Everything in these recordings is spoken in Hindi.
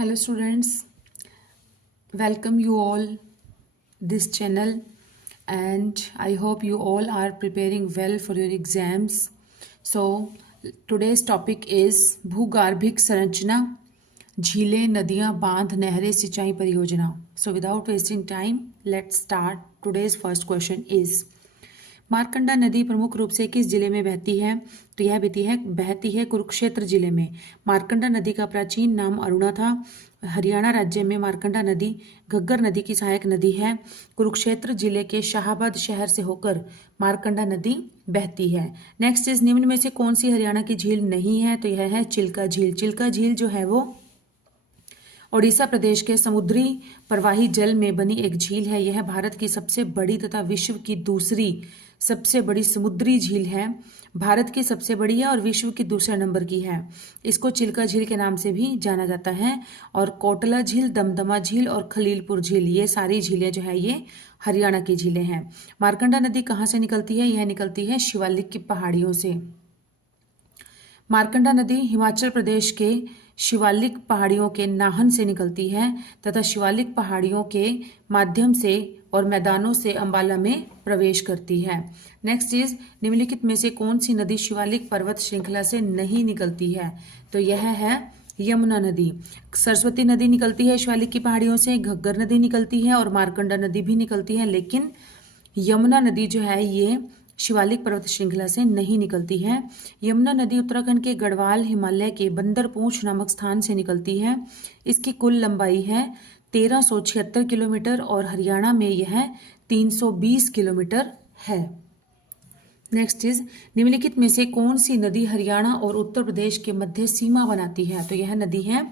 Hello students, welcome you all this channel and I hope you all are preparing well for your exams. So today's topic is भूगर्भिक संरचना, झीलें, नदियां, बांध, नहरें, सिंचाई परियोजना. So without wasting time, let's start. Today's first question is Markanda नदी प्रमुख रूप से किस जिले में बहती है? तो यह बहती है कुरुक्षेत्र जिले में. मारकंडा नदी का प्राचीन नाम अरुणा था. हरियाणा राज्य में मारकंडा नदी घग्गर नदी की सहायक नदी है. कुरुक्षेत्र जिले के शाहाबाद शहर से होकर मारकंडा नदी बहती है. नेक्स्ट इज निम्न में से कौन सी हरियाणा की झील नहीं है? तो यह है चिल्का झील. चिल्का झील जो है वो ओडिशा प्रदेश के समुद्री प्रवाही जल में बनी एक झील है. यह भारत की सबसे बड़ी तथा विश्व की दूसरी सबसे बड़ी समुद्री झील है. भारत की सबसे बड़ी है और विश्व की दूसरे नंबर की है. इसको चिल्का झील के नाम से भी जाना जाता है. और कोटला झील, दमदमा झील और खलीलपुर झील, ये सारी झीलें जो है ये हरियाणा की झीलें हैं. मारकंडा नदी कहाँ से निकलती है? यह निकलती है शिवालिक की पहाड़ियों से. मारकंडा नदी हिमाचल प्रदेश के शिवालिक पहाड़ियों के नाहन से निकलती है तथा शिवालिक पहाड़ियों के माध्यम से और मैदानों से अंबाला में प्रवेश करती है. नेक्स्ट इज निम्नलिखित में से कौन सी नदी शिवालिक पर्वत श्रृंखला से नहीं निकलती है? तो यह है यमुना नदी. सरस्वती नदी निकलती है शिवालिक की पहाड़ियों से, घग्गर नदी निकलती है और मारकंडा नदी भी निकलती है, लेकिन यमुना नदी जो है ये शिवालिक पर्वत श्रृंखला से नहीं निकलती है. यमुना नदी उत्तराखंड के गढ़वाल हिमालय के बंदरपूंछ नामक स्थान से निकलती है. इसकी कुल लंबाई है 1376 किलोमीटर और हरियाणा में यह 320 किलोमीटर है. नेक्स्ट इज निम्नलिखित में से कौन सी नदी हरियाणा और उत्तर प्रदेश के मध्य सीमा बनाती है? तो यह नदी है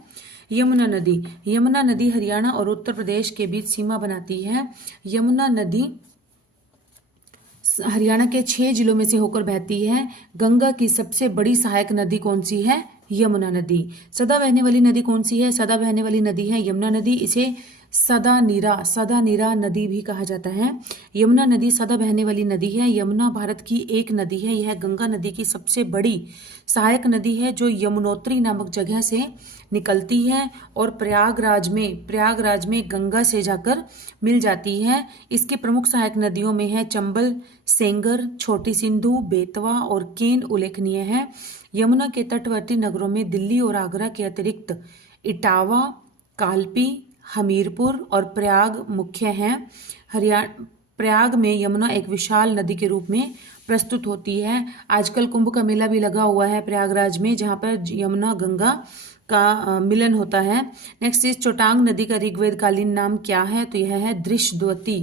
यमुना नदी. यमुना नदी हरियाणा और उत्तर प्रदेश के बीच सीमा बनाती है. यमुना नदी हरियाणा के 6 जिलों में से होकर बहती है. गंगा की सबसे बड़ी सहायक नदी कौन सी है? यमुना नदी. सदा बहने वाली नदी कौन सी है? सदा बहने वाली नदी है यमुना नदी. इसे सदा नीरा नदी भी कहा जाता है. यमुना नदी सदा बहने वाली नदी है. यमुना भारत की एक नदी है. यह गंगा नदी की सबसे बड़ी सहायक नदी है जो यमुनोत्री नामक जगह से निकलती है और प्रयागराज में गंगा से जाकर मिल जाती है. इसकी प्रमुख सहायक नदियों में है चंबल, सेंगर, छोटी सिंधु, बेतवा और केन उल्लेखनीय है. यमुना के तटवर्ती नगरों में दिल्ली और आगरा के अतिरिक्त इटावा, कालपी, हमीरपुर और प्रयाग मुख्य हैं. प्रयाग में यमुना एक विशाल नदी के रूप में प्रस्तुत होती है. आजकल कुंभ का मेला भी लगा हुआ है प्रयागराज में, जहाँ पर यमुना गंगा का मिलन होता है. नेक्स्ट इज चोटांग नदी का ऋग्वेद कालीन नाम क्या है? तो यह है दृशद्वती.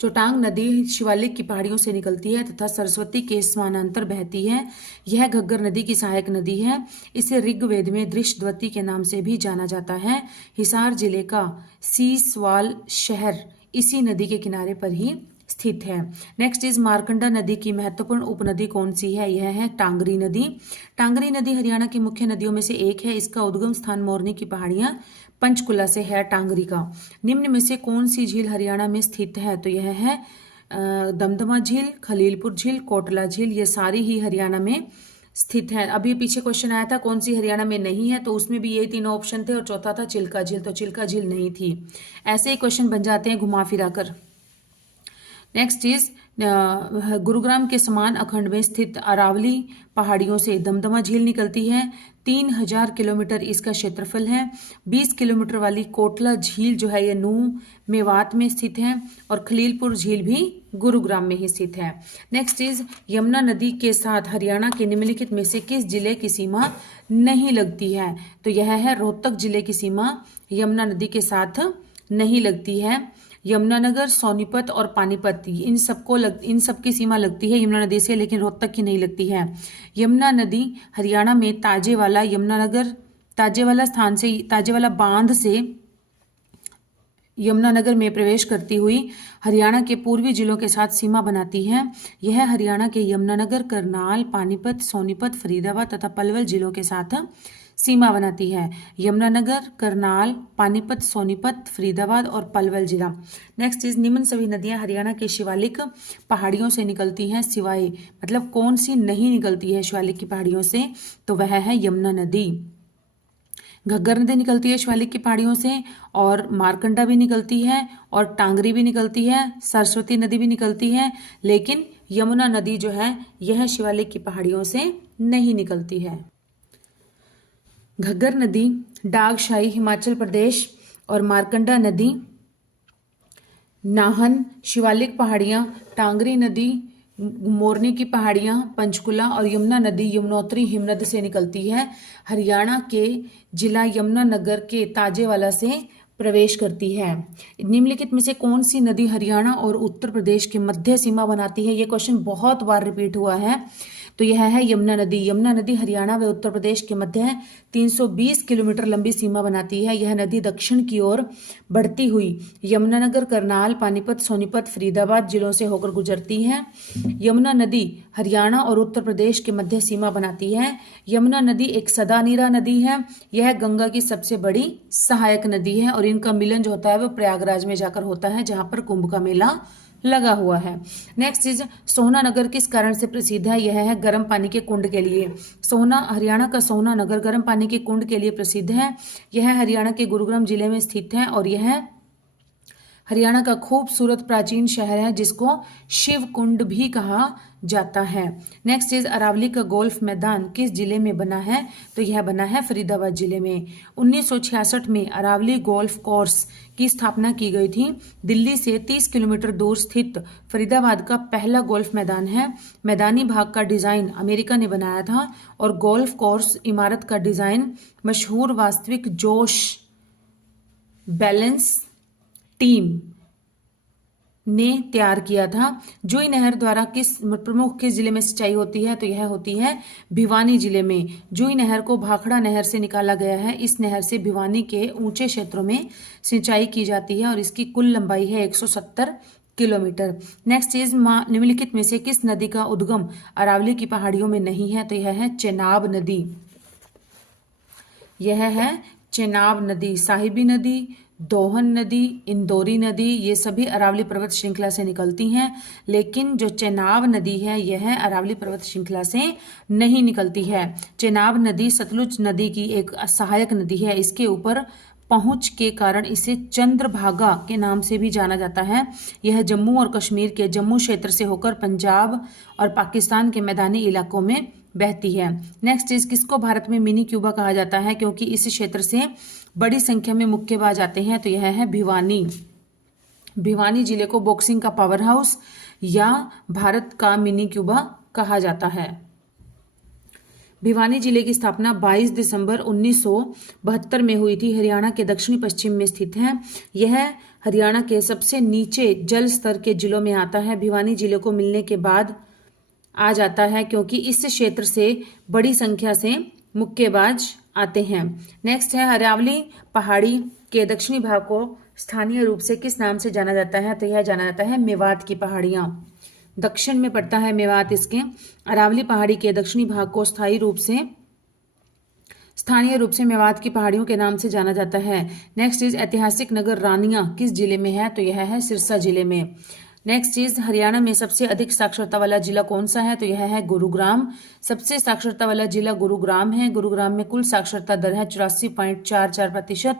चोटांग नदी शिवालिक की पहाड़ियों से निकलती है तथा सरस्वती के समानांतर बहती है. यह घग्गर नदी की सहायक नदी है. इसे ऋग्वेद में दृशद्वती के नाम से भी जाना जाता है. हिसार जिले का सीसवाल शहर इसी नदी के किनारे पर ही स्थित है. नेक्स्ट इज मारकंडा नदी की महत्वपूर्ण उपनदी कौन सी है? यह है टांगरी नदी. टांगरी नदी हरियाणा की मुख्य नदियों में से एक है. इसका उद्गम स्थान मोरनी की पहाड़ियां पंचकुला से है टांगरी का. निम्न में से कौन सी झील हरियाणा में स्थित है? तो यह है दमदमा झील, खलीलपुर झील, कोटला झील, ये सारी ही हरियाणा में स्थित है. अभी पीछे क्वेश्चन आया था कौन सी हरियाणा में नहीं है, तो उसमें भी यही तीनों ऑप्शन थे और चौथा था चिल्का झील, तो चिल्का झील नहीं थी. ऐसे ही क्वेश्चन बन जाते हैं घुमा फिरा कर. नेक्स्ट इज गुरुग्राम के समान अखंड में स्थित अरावली पहाड़ियों से दमदमा झील निकलती है. 3000 किलोमीटर इसका क्षेत्रफल है. 20 किलोमीटर वाली कोटला झील जो है ये नूह मेवात में स्थित है और खलीलपुर झील भी गुरुग्राम में ही स्थित है. नेक्स्ट इज यमुना नदी के साथ हरियाणा के निम्नलिखित में से किस जिले की सीमा नहीं लगती है? तो यह है रोहतक जिले की सीमा यमुना नदी के साथ नहीं लगती है. यमुनानगर, सोनीपत और पानीपत इन सबकी सीमा लगती है यमुना नदी से, लेकिन रोहतक की नहीं लगती है. यमुना नदी हरियाणा में ताजेवाला बांध से यमुनानगर में प्रवेश करती हुई हरियाणा के पूर्वी जिलों के साथ सीमा बनाती है. यह हरियाणा के यमुनानगर, करनाल, पानीपत, सोनीपत, फरीदाबाद तथा पलवल जिलों के साथ सीमा बनाती है. यमुनानगर, करनाल, पानीपत, सोनीपत, फरीदाबाद और पलवल जिला. नेक्स्ट इज निम्न सभी नदियां हरियाणा के शिवालिक पहाड़ियों से निकलती हैं, सिवाय मतलब कौन सी नहीं निकलती है शिवालिक की पहाड़ियों से? तो वह है यमुना नदी. घग्गर नदी निकलती है शिवालिक की पहाड़ियों से, और मारकंडा भी निकलती है, और टांगरी भी निकलती है, सरस्वती नदी भी निकलती है, लेकिन यमुना नदी जो है यह शिवालिक की पहाड़ियों से नहीं निकलती है। घग्गर नदी डागशाही हिमाचल प्रदेश, और मारकंडा नदी नाहन, शिवालिक पहाड़ियाँ, टांगरी नदी मोरनी की पहाड़ियाँ पंचकुला, और यमुना नदी यमुनोत्री हिमनद से निकलती है। हरियाणा के जिला यमुनानगर के ताजेवाला से प्रवेश करती है। निम्नलिखित में से कौन सी नदी हरियाणा और उत्तर प्रदेश के मध्य सीमा बनाती है? ये क्वेश्चन बहुत बार रिपीट हुआ है, तो यह है यमुना नदी। यमुना नदी हरियाणा व उत्तर प्रदेश के मध्य 320 किलोमीटर लंबी सीमा बनाती है। यह नदी दक्षिण की ओर बढ़ती हुई यमुनानगर, करनाल, पानीपत, सोनीपत, फरीदाबाद जिलों से होकर गुजरती है। यमुना नदी हरियाणा और उत्तर प्रदेश के मध्य सीमा बनाती है। यमुना नदी एक सदानीरा नदी है। यह गंगा की सबसे बड़ी सहायक नदी है, और इनका मिलन जो होता है वो प्रयागराज में जाकर होता है, जहां पर कुंभ का मेला लगा हुआ है। नेक्स्ट चीज, सोहना नगर किस कारण से प्रसिद्ध है? यह है गर्म पानी के कुंड के लिए। सोहना, हरियाणा का सोहना नगर गर्म पानी के कुंड के लिए प्रसिद्ध है। यह हरियाणा के गुरुग्राम जिले में स्थित है, और यह हरियाणा का खूबसूरत प्राचीन शहर है जिसको शिव कुंड भी कहा जाता है। नेक्स्ट इज, अरावली का गोल्फ मैदान किस जिले में बना है? तो यह बना है फरीदाबाद जिले में। 1966 में अरावली गोल्फ कोर्स की स्थापना की गई थी। दिल्ली से 30 किलोमीटर दूर स्थित फरीदाबाद का पहला गोल्फ मैदान है। मैदानी भाग का डिजाइन अमेरिका ने बनाया था, और गोल्फ कोर्स इमारत का डिजाइन मशहूर वास्तविक जोश बैलेंस टीम ने तैयार किया था। जुई नहर द्वारा किस जिले में सिंचाई होती है? तो यह होती है भिवानी जिले में। जुई नहर को भाखड़ा नहर से निकाला गया है। इस नहर से भिवानी के ऊंचे क्षेत्रों में सिंचाई की जाती है, और इसकी कुल लंबाई है 170 किलोमीटर। नेक्स्ट इज, निम्नलिखित में से किस नदी का उद्गम अरावली की पहाड़ियों में नहीं है? तो यह है चेनाब नदी। यह है चेनाब नदी। साहिबी नदी, दोहन नदी, इंदौरी नदी, ये सभी अरावली पर्वत श्रृंखला से निकलती हैं, लेकिन जो चेनाब नदी है यह अरावली पर्वत श्रृंखला से नहीं निकलती है। चेनाब नदी सतलुज नदी की एक सहायक नदी है। इसके ऊपर पहुंच के कारण इसे चंद्रभागा के नाम से भी जाना जाता है। यह जम्मू और कश्मीर के जम्मू क्षेत्र से होकर पंजाब और पाकिस्तान के मैदानी इलाकों में बहती है। नेक्स्ट इज, किसको भारत में मिनी क्यूबा कहा जाता है? क्योंकि इस क्षेत्र से बड़ी संख्या में मुक्केबाज आते हैं। तो यह है भिवानी। भिवानी जिले को बॉक्सिंग का पावर हाउस या भारत का मिनी क्यूबा कहा जाता है। भिवानी जिले की स्थापना 22 दिसंबर 1972 में हुई थी। हरियाणा के दक्षिणी पश्चिम में स्थित है। यह हरियाणा के सबसे नीचे जल स्तर के जिलों में आता है। भिवानी जिले को मिलने के बाद आ जाता है, क्योंकि इस क्षेत्र से बड़ी संख्या से मुक्केबाज आते हैं। नेक्स्ट है, अरावली पहाड़ी के दक्षिणी भाग को स्थानीय रूप से किस नाम से जाना जाता है? तो यह जाना जाता है मेवात की पहाड़ियां। दक्षिण में पड़ता है मेवात इसके। अरावली पहाड़ी के दक्षिणी भाग को स्थानीय रूप से मेवात की पहाड़ियों के नाम से जाना जाता है। नेक्स्ट इज, ऐतिहासिक नगर रानिया किस जिले में है? तो यह है सिरसा जिले में। नेक्स्ट चीज, हरियाणा में सबसे अधिक साक्षरता वाला जिला कौन सा है? तो यह है गुरुग्राम। सबसे साक्षरता वाला जिला गुरुग्राम है। गुरुग्राम में कुल साक्षरता दर है 84.44%।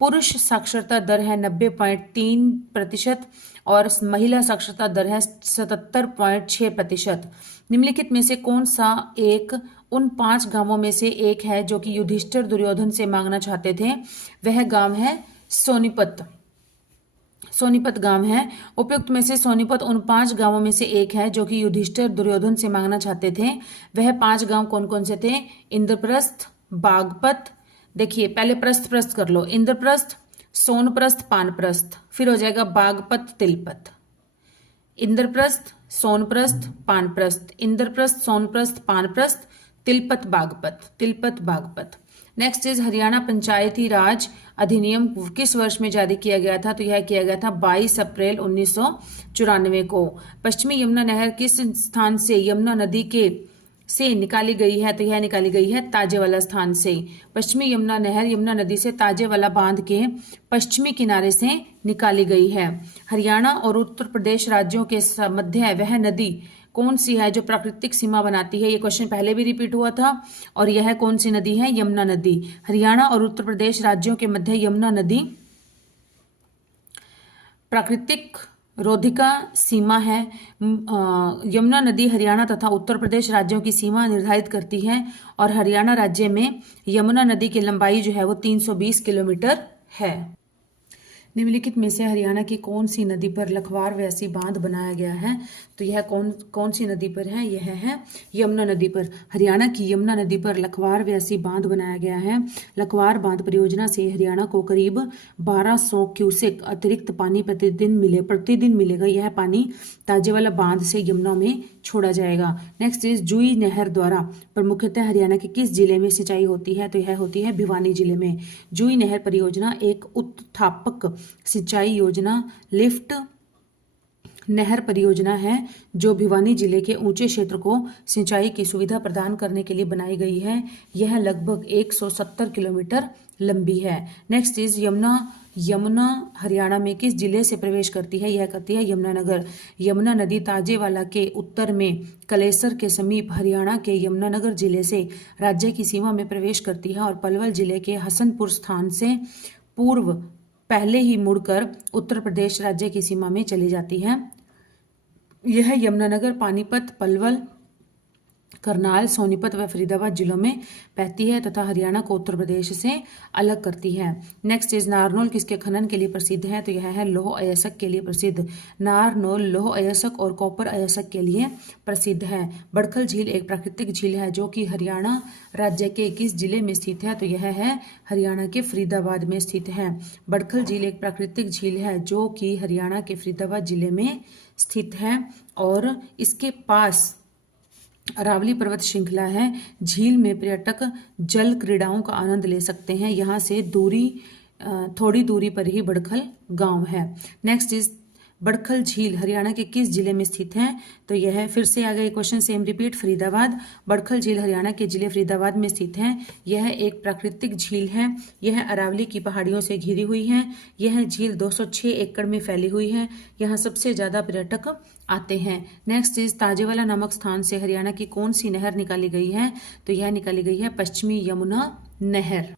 पुरुष साक्षरता दर है 90.3%, और महिला साक्षरता दर है 77.6%। निम्नलिखित में से कौन सा एक उन 5 गांवों में से एक है जो कि युधिष्ठिर दुर्योधन से मांगना चाहते थे? वह गांव है सोनीपत। सोनीपत गांव है। उपयुक्त में से सोनीपत उन 5 गांवों में से एक है जो कि युधिष्ठिर दुर्योधन से मांगना चाहते थे। वह 5 गांव कौन कौन से थे? इंद्रप्रस्थ, बागपत, देखिए पहले प्रस्थ कर लो, इंद्रप्रस्थ, सोनप्रस्थ, पानप्रस्थ, फिर हो जाएगा बागपत, तिलपत। इंद्रप्रस्थ, सोनप्रस्थ, पानप्रस्थ, इंद्रप्रस्थ, सोनप्रस्थ, पानप्रस्थ, तिलपत, बागपत। नेक्स्ट इज, हरियाणा पंचायती राज अधिनियम किस वर्ष में जारी किया गया था? तो यह किया गया था 22 अप्रैल 1994 को। पश्चिमी यमुना नहर किस स्थान से यमुना नदी के से निकाली गई है? तो यह निकाली गई है ताजेवाला स्थान से। पश्चिमी यमुना नहर यमुना नदी से ताजेवाला बांध के पश्चिमी किनारे से निकाली गई है। हरियाणा और उत्तर प्रदेश राज्यों के मध्य वह नदी कौन सी है जो प्राकृतिक सीमा बनाती है? ये क्वेश्चन पहले भी रिपीट हुआ था। और यह कौन सी नदी है? यमुना नदी। हरियाणा और उत्तर प्रदेश राज्यों के मध्य यमुना नदी प्राकृतिक रोधिका सीमा है। यमुना नदी हरियाणा तथा उत्तर प्रदेश राज्यों की सीमा निर्धारित करती है और हरियाणा राज्य में यमुना नदी की लंबाई जो है वो 320 किलोमीटर है। निम्नलिखित में से हरियाणा की कौन सी नदी पर लखवार व्यासी बांध बनाया गया है? तो यह कौन सी नदी पर है? यह है यमुना नदी पर। हरियाणा की यमुना नदी पर लखवार व्यासी बांध बनाया गया है। लखवार बांध परियोजना से हरियाणा को करीब 1200 क्यूसेक अतिरिक्त पानी प्रतिदिन मिलेगा। यह पानी ताजेवाला बांध से यमुना में छोड़ा जाएगा। नेक्स्ट इज जुई नहर द्वारा प्रमुखतः हरियाणा के किस जिले में सिंचाई होती है? तो यह होती है भिवानी जिले में। जुई नहर परियोजना एक उत्थापक सिंचाई योजना लिफ्ट नहर परियोजना है जो भिवानी जिले के ऊंचे क्षेत्र को सिंचाई की सुविधा प्रदान करने के लिए बनाई गई है। यह लगभग 170 किलोमीटर लंबी है। नेक्स्ट इज यमुना हरियाणा में किस जिले से प्रवेश करती है? यह करती है यमुनानगर। यमुना नदी ताजेवाला के उत्तर में कलेसर के समीप हरियाणा के यमुनानगर जिले से राज्य की सीमा में प्रवेश करती है और पलवल जिले के हसनपुर स्थान से पूर्व पहले ही मुड़कर उत्तर प्रदेश राज्य की सीमा में चली जाती है। यह यमुनानगर पानीपत, पलवल, करनाल, सोनीपत व फरीदाबाद जिलों में बहती है तथा हरियाणा को उत्तर प्रदेश से अलग करती है। नेक्स्ट इज नारनौल किसके खनन के लिए प्रसिद्ध है? तो यह है लौह अयस्क के लिए प्रसिद्ध। नारनौल लौह अयस्क और कॉपर अयस्क के लिए प्रसिद्ध है। बड़खल झील एक प्राकृतिक झील है जो कि हरियाणा राज्य के किस जिले में स्थित है? तो यह है हरियाणा के फरीदाबाद में स्थित है। बड़खल झील एक प्राकृतिक झील है जो कि हरियाणा के फरीदाबाद जिले में स्थित है और इसके पास अरावली पर्वत श्रृंखला है। झील में पर्यटक जल क्रीड़ाओं का आनंद ले सकते हैं। यहाँ से थोड़ी दूरी पर ही बड़खल गांव है। नेक्स्ट इज बड़खल झील हरियाणा के किस जिले में स्थित है? तो यह फिर से आ गया question same repeat, Faridabad. Badkhal झील हरियाणा के जिले फरीदाबाद में स्थित है। यह एक प्राकृतिक झील है। यह अरावली की पहाड़ियों से घिरी हुई है। यह झील 206 एकड़ में फैली हुई है। यहाँ सबसे ज्यादा पर्यटक आते हैं। नेक्स्ट इज ताजेवाला नामक स्थान से हरियाणा की कौन सी नहर निकाली गई है? तो यह निकाली गई है पश्चिमी यमुना नहर।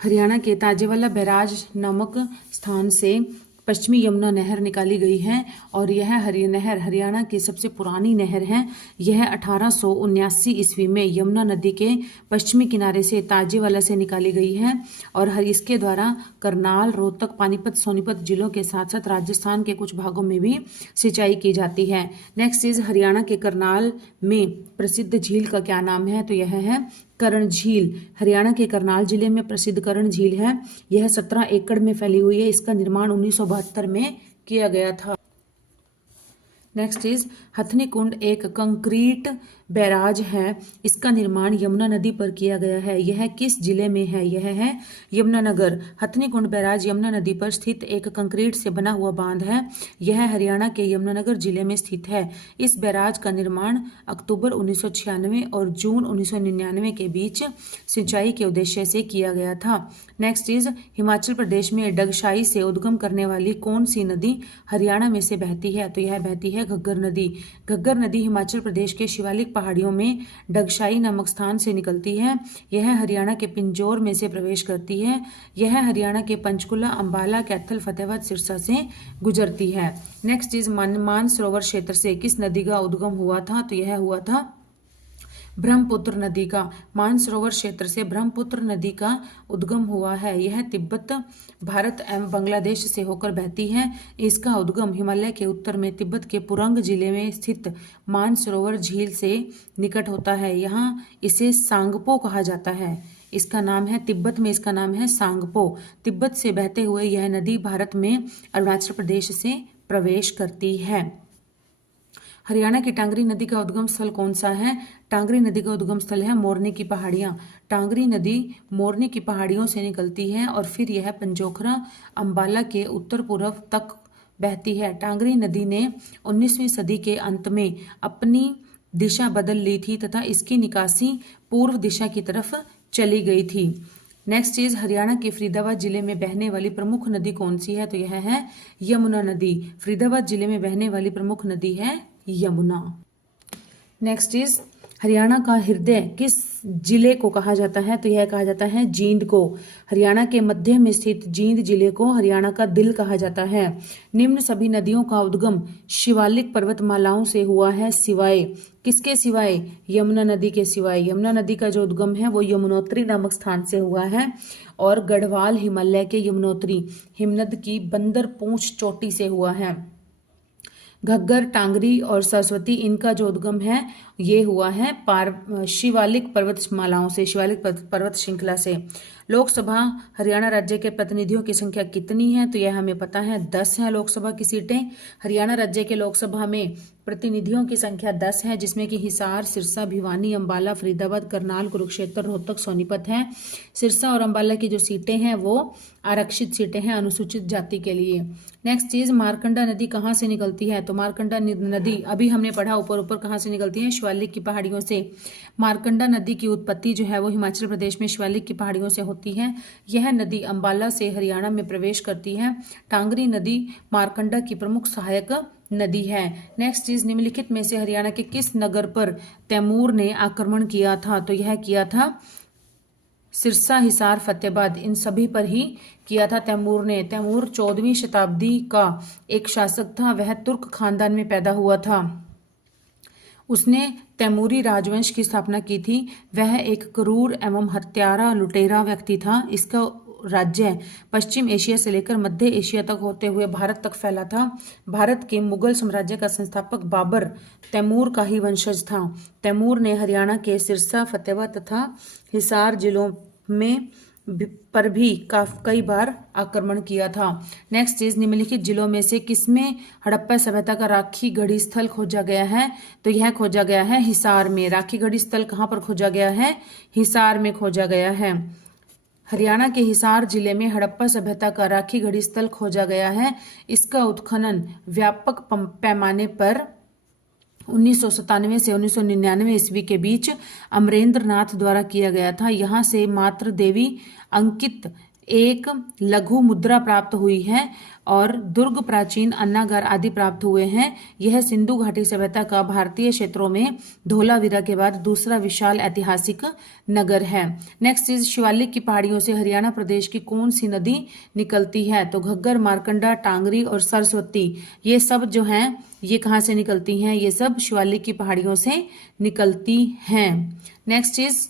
हरियाणा के ताजेवाला बैराज नामक स्थान से पश्चिमी यमुना नहर निकाली गई है और यह नहर हरियाणा की सबसे पुरानी नहर है। यह 1879 ईस्वी में यमुना नदी के पश्चिमी किनारे से ताजेवाला से निकाली गई है और इसके द्वारा करनाल, रोहतक, पानीपत, सोनीपत जिलों के साथ साथ राजस्थान के कुछ भागों में भी सिंचाई की जाती है। नेक्स्ट इज हरियाणा के करनाल में प्रसिद्ध झील का क्या नाम है? तो यह है कर्ण झील। हरियाणा के करनाल जिले में प्रसिद्ध कर्ण झील है। यह 17 एकड़ में फैली हुई है। इसका निर्माण 1972 में किया गया था। नेक्स्ट इज हथनी कुंड एक कंक्रीट बैराज है। इसका निर्माण यमुना नदी पर किया गया है। यह किस जिले में है? यह है यमुनानगर। हथनी कुंड बैराज यमुना नदी पर स्थित एक कंक्रीट से बना हुआ बांध है। यह हरियाणा के यमुनानगर जिले में स्थित है। इस बैराज का निर्माण अक्टूबर 1996 और जून 1999 के बीच सिंचाई के उद्देश्य से किया गया था। नेक्स्ट इज हिमाचल प्रदेश में डगशाई से उद्गम करने वाली कौन सी नदी हरियाणा में से बहती है? तो यह बहती है घग्गर नदी। घग्गर नदी हिमाचल प्रदेश के शिवालिक पहाड़ियों में डगशाई नामक स्थान से निकलती है। यह हरियाणा के पिंजौर में से प्रवेश करती है। यह हरियाणा के पंचकुला, अंबाला, कैथल, फतेहाबाद, सिरसा से गुजरती है। नेक्स्ट इज मानसरोवर क्षेत्र से किस नदी का उद्गम हुआ था? तो यह हुआ था ब्रह्मपुत्र नदी का। मानसरोवर क्षेत्र से ब्रह्मपुत्र नदी का उद्गम हुआ है। यह तिब्बत, भारत एवं बांग्लादेश से होकर बहती है। इसका उद्गम हिमालय के उत्तर में तिब्बत के पुरंग जिले में स्थित मानसरोवर झील से निकट होता है। यहाँ इसे सांगपो कहा जाता है। इसका नाम है तिब्बत में इसका नाम है सांगपो। तिब्बत से बहते हुए यह नदी भारत में अरुणाचल प्रदेश से प्रवेश करती है। हरियाणा की टांगरी नदी का उद्गम स्थल कौन सा है? टांगरी नदी का उद्गम स्थल है मोरनी की पहाड़ियाँ। टांगरी नदी मोरनी की पहाड़ियों से निकलती है और फिर यह पंजोखरा, अंबाला के उत्तर पूर्व तक बहती है। टांगरी नदी ने 19वीं सदी के अंत में अपनी दिशा बदल ली थी तथा इसकी निकासी पूर्व दिशा की तरफ चली गई थी। नेक्स्ट चीज, हरियाणा के फरीदाबाद जिले में बहने वाली प्रमुख नदी कौन सी है? तो यह है यमुना नदी। फरीदाबाद जिले में बहने वाली प्रमुख नदी है यमुना। नेक्स्ट इज, हरियाणा का हृदय किस जिले को कहा जाता है? तो यह कहा जाता है जींद को। हरियाणा के मध्य में स्थित जींद जिले को हरियाणा का दिल कहा जाता है। निम्न सभी नदियों का उद्गम शिवालिक पर्वतमालाओं से हुआ है, सिवाय किसके? सिवाय यमुना नदी के सिवाय। यमुना नदी का जो उद्गम है वो यमुनोत्री नामक स्थान से हुआ है और गढ़वाल हिमालय के यमुनोत्री हिमनद की बंदर पूंछ चोटी से हुआ है। घग्गर, टांगरी और सरस्वती, इनका जो उद्गम है ये हुआ है शिवालिक पर्वतमालाओं से, शिवालिक पर्वत श्रृंखला से। लोकसभा हरियाणा राज्य के प्रतिनिधियों की संख्या कितनी है? तो यह हमें पता है 10 है लोकसभा की सीटें। हरियाणा राज्य के लोकसभा में प्रतिनिधियों की संख्या 10 है, जिसमें कि हिसार, सिरसा, भिवानी, अंबाला, फरीदाबाद, करनाल, कुरुक्षेत्र, रोहतक, सोनीपत है। सिरसा और अंबाला की जो सीटें हैं वो आरक्षित सीटें हैं अनुसूचित जाति के लिए। नेक्स्ट चीज, मारकंडा नदी कहाँ से निकलती है? तो मारकंडा नदी अभी हमने पढ़ा ऊपर ऊपर कहाँ से निकलती है? शिवालिक की पहाड़ियों से। मारकंडा नदी की उत्पत्ति जो है वो हिमाचल प्रदेश में शिवालिक की पहाड़ियों से होती है। यह नदी अंबाला से हरियाणा में प्रवेश करती है। टांगरी नदी मारकंडा की प्रमुख सहायक नदी है। नेक्स्ट चीज, निम्नलिखित में से हरियाणा के किस नगर पर तैमूर ने आक्रमण किया था? तो यह किया था सिरसा, हिसार, फतेहाबाद, इन सभी पर ही किया था तैमूर ने। तैमूर 14वीं शताब्दी का एक शासक था। वह तुर्क खानदान में पैदा हुआ था। उसने तैमूरी राजवंश की स्थापना की थी। वह एक क्रूर एवं हत्यारा लुटेरा व्यक्ति था। इसका राज्य पश्चिम एशिया से लेकर मध्य एशिया तक होते हुए भारत तक फैला था। भारत के मुगल साम्राज्य का संस्थापक बाबर तैमूर का ही वंशज था। तैमूर ने हरियाणा के सिरसा, फतेहाबाद तथा हिसार जिलों में पर भी कई बार आक्रमण किया था। नेक्स्ट चीज, निम्नलिखित जिलों में से किसमें हड़प्पा सभ्यता का राखी गढ़ी स्थल खोजा गया है? तो यह खोजा गया है हिसार में। राखी गढ़ी स्थल कहाँ पर खोजा गया है? हिसार में खोजा गया है। हरियाणा के हिसार जिले में हड़प्पा सभ्यता का राखी गढ़ी स्थल खोजा गया है। इसका उत्खनन व्यापक पैमाने पर 1997 से 1999 ईस्वी के बीच अमरेंद्र नाथ द्वारा किया गया था। यहाँ से मात्र देवी अंकित एक लघु मुद्रा प्राप्त हुई है और दुर्ग, प्राचीन अन्नागार आदि प्राप्त हुए हैं। यह सिंधु घाटी सभ्यता का भारतीय क्षेत्रों में धोलावीरा के बाद दूसरा विशाल ऐतिहासिक नगर है। नेक्स्ट चीज, शिवालिक की पहाड़ियों से हरियाणा प्रदेश की कौन सी नदी निकलती है? तो घग्गर, मारकंडा, टांगरी और सरस्वती, ये सब जो हैं ये कहाँ से निकलती हैं? ये सब शिवालिक की पहाड़ियों से निकलती हैं। नेक्स्ट चीज,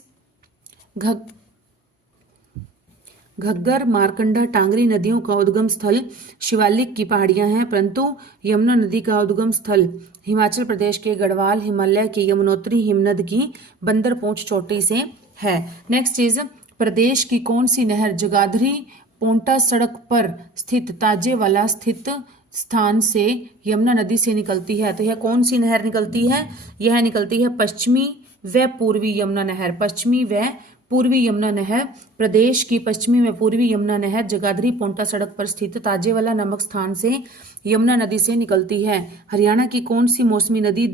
घग्गर, मारकंडा, टांगरी नदियों का उद्गम स्थल शिवालिक की पहाड़ियां हैं, परंतु यमुना नदी का उद्गम स्थल हिमाचल प्रदेश के गढ़वाल हिमालय की यमुनोत्री हिमनद की बंदर पूंछ चोटी से है। नेक्स्ट चीज, प्रदेश की कौन सी नहर जगाधरी पोंटा सड़क पर स्थित ताजेवाला स्थित स्थान से यमुना नदी से निकलती है? तो यह कौन सी नहर निकलती है? यह निकलती है पश्चिमी व पूर्वी यमुना नहर। पश्चिमी व पूर्वी यमुना नहर, प्रदेश की पश्चिमी में पूर्वी यमुना नहर जगाधरी पोंटा सड़क पर स्थित ताजेवाला नामक स्थान से यमुना नदी से निकलती है। हरियाणा की कौन सी मौसमी नदी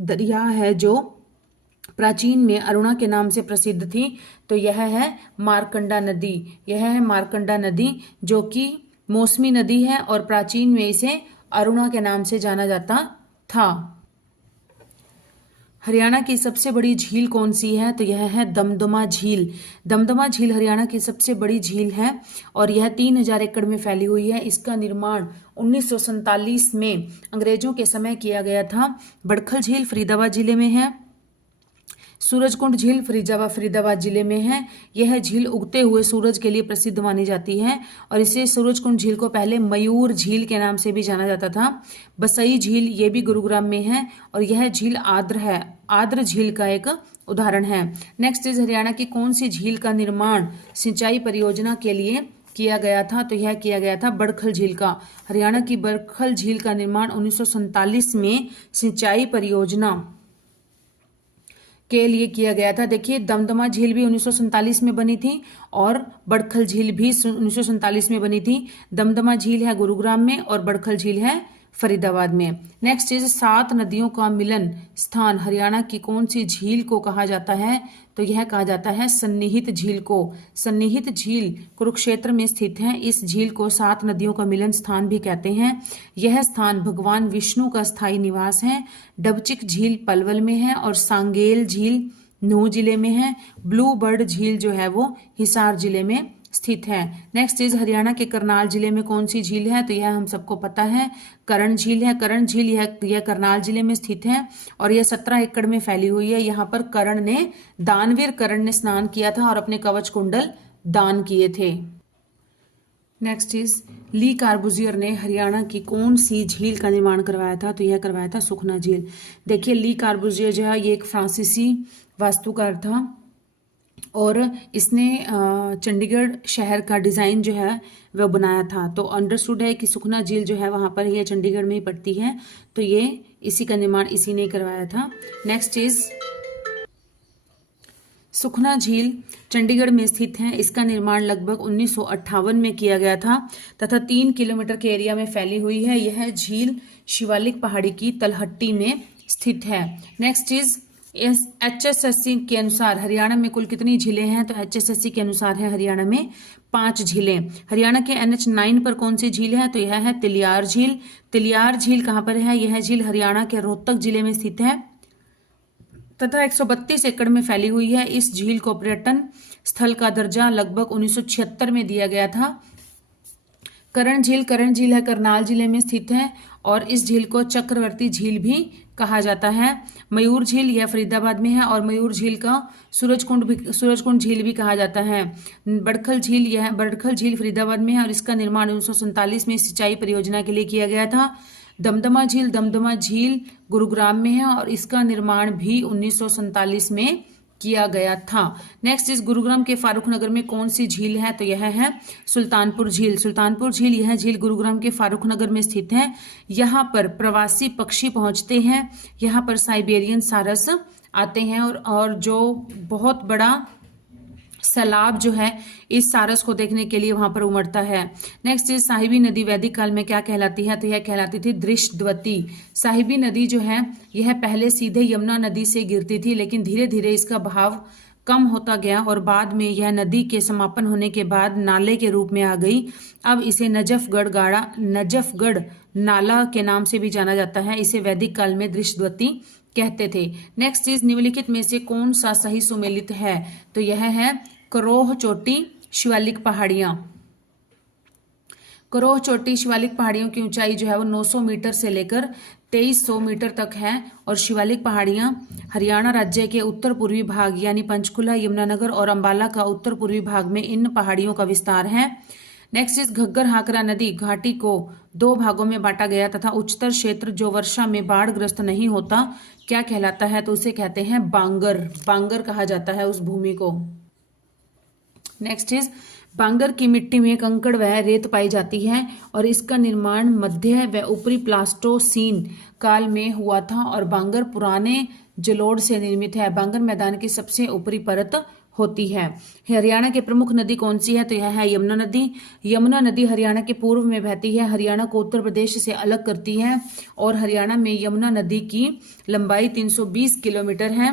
दरिया है जो प्राचीन में अरुणा के नाम से प्रसिद्ध थी? तो यह है मारकंडा नदी। यह है मारकंडा नदी जो कि मौसमी नदी है और प्राचीन में इसे अरुणा के नाम से जाना जाता था। हरियाणा की सबसे बड़ी झील कौन सी है? तो यह है दमदमा झील। दमदमा झील हरियाणा की सबसे बड़ी झील है और यह 3000 एकड़ में फैली हुई है। इसका निर्माण 1947 में अंग्रेजों के समय किया गया था। बड़खल झील फरीदाबाद जिले में है। सूरजकुंड झील फरीदाबाद जिले में है। यह झील उगते हुए सूरज के लिए प्रसिद्ध मानी जाती है और इसे सूरजकुंड झील को पहले मयूर झील के नाम से भी जाना जाता था। बसई झील ये भी गुरुग्राम में है और यह झील आर्द्र है। आर्द्र झील का एक उदाहरण है। नेक्स्ट इज, हरियाणा की कौन सी झील का निर्माण सिंचाई परियोजना के लिए किया गया था? तो यह किया गया था बड़खल झील का। हरियाणा की बड़खल झील का निर्माण 1947 में सिंचाई परियोजना के लिए किया गया था। देखिए, दमदमा झील भी 1947 में बनी थी और बड़खल झील भी 1947 में बनी थी। दमदमा झील है गुरुग्राम में और बड़खल झील है फरीदाबाद में। नेक्स्ट चीज 7 नदियों का मिलन स्थान हरियाणा की कौन सी झील को कहा जाता है? तो यह कहा जाता है सन्निहित झील को। सन्निहित झील कुरुक्षेत्र में स्थित है। इस झील को 7 नदियों का मिलन स्थान भी कहते हैं। यह स्थान भगवान विष्णु का स्थायी निवास है। डबचिक झील पलवल में है और सांगेल झील नूह जिले में है। ब्लू बर्ड झील जो है वो हिसार जिले में स्थित है। नेक्स्ट चीज हरियाणा के करनाल जिले में कौन सी झील है? तो यह हम सबको पता है कर्ण झील है। कर्ण झील यह करनाल जिले में स्थित है और यह 17 एकड़ में फैली हुई है। यहाँ पर कर्ण ने दानवीर कर्ण ने स्नान किया था और अपने कवच कुंडल दान किए थे। नेक्स्ट इज ली कार्बूजियर ने हरियाणा की कौन सी झील का निर्माण करवाया था? तो यह करवाया था सुखना झील। देखिए ली कार्बूजियर जो है ये एक फ्रांसीसी वास्तुकार था और इसने चंडीगढ़ शहर का डिज़ाइन जो है वह बनाया था। तो अंडरस्टूड है कि सुखना झील जो है वहाँ पर ये चंडीगढ़ में ही पड़ती है। तो ये इसी का निर्माण इसी ने करवाया था। नेक्स्ट इज सुखना झील चंडीगढ़ में स्थित है। इसका निर्माण लगभग 1958 में किया गया था तथा 3 किलोमीटर के एरिया में फैली हुई है। यह झील शिवालिक पहाड़ी की तलहट्टी में स्थित है। नेक्स्ट इज HSSC के अनुसार हरियाणा में कुल कितनी झीलें हैं? तो HSSC के अनुसार है हरियाणा में 5 झीलें। हरियाणा के NH9 पर कौन सी झील है? तो यह है तिलियार झील। तिलियार झील कहाँ पर है? यह झील हरियाणा के रोहतक जिले में स्थित है तथा 132 एकड़ में फैली हुई है। इस झील को पर्यटन स्थल का दर्जा लगभग 1976 में दिया गया था। कर्ण झील है करनाल जिले में स्थित है और इस झील को चक्रवर्ती झील भी कहा जाता है। मयूर झील यह फरीदाबाद में है और मयूर झील का सूरजकुंड झील भी कहा जाता है। बड़खल झील फरीदाबाद में है और इसका निर्माण 1947 में सिंचाई परियोजना के लिए किया गया था। दमदमा झील गुरुग्राम में है और इसका निर्माण भी 1947 में किया गया था। नेक्स्ट इस गुरुग्राम के फारूक नगर में कौन सी झील है? तो यह है सुल्तानपुर झील। यह झील गुरुग्राम के फारूक नगर में स्थित है। यहाँ पर प्रवासी पक्षी पहुंचते हैं। यहाँ पर साइबेरियन सारस आते हैं और जो बहुत बड़ा सैलाब जो है इस सारस को देखने के लिए वहां पर उमड़ता है। नेक्स्ट इज साहिबी नदी वैदिक काल में क्या कहलाती है? तो यह कहलाती थी दृष्टद्वती। साहिबी नदी जो है यह पहले सीधे यमुना नदी से गिरती थी लेकिन धीरे धीरे इसका बहाव कम होता गया और बाद में यह नदी के समापन होने के बाद नाले के रूप में आ गई। अब इसे नजफगढ़ नाला के नाम से भी जाना जाता है। इसे वैदिक काल में दृष्टद्वती कहते थे। नेक्स्ट चीज निम्नलिखित में से कौन सा सही सुमेलित है? तो यह है करोह चोटी शिवालिक पहाड़ियां। करोह चोटी शिवालिक पहाड़ियों की ऊंचाई जो है वो 900 मीटर से लेकर 2300 मीटर तक है और शिवालिक पहाड़ियां हरियाणा राज्य के उत्तर पूर्वी भाग यानी पंचकुला, यमुनानगर और अंबाला का उत्तर पूर्वी भाग में इन पहाड़ियों का विस्तार है। नेक्स्ट इस घग्गर हाकरा नदी घाटी को 2 भागों में बांटा गया तथा उच्चतर क्षेत्र जो वर्षा में बाढ़ग्रस्त नहीं होता क्या कहलाता है? तो उसे कहते हैं बांगर कहा जाता है उस भूमि को। नेक्स्ट इज बांगर की मिट्टी में कंकड़ व रेत पाई जाती है और इसका निर्माण मध्य व ऊपरी प्लास्टोसीन काल में हुआ था और बांगर पुराने जलोढ़ से निर्मित है। बांगर मैदान की सबसे ऊपरी परत होती है। हरियाणा की प्रमुख नदी कौन सी है? तो यह है यमुना नदी। यमुना नदी हरियाणा के पूर्व में बहती है। हरियाणा को उत्तर प्रदेश से अलग करती है और हरियाणा में यमुना नदी की लंबाई 320 किलोमीटर है।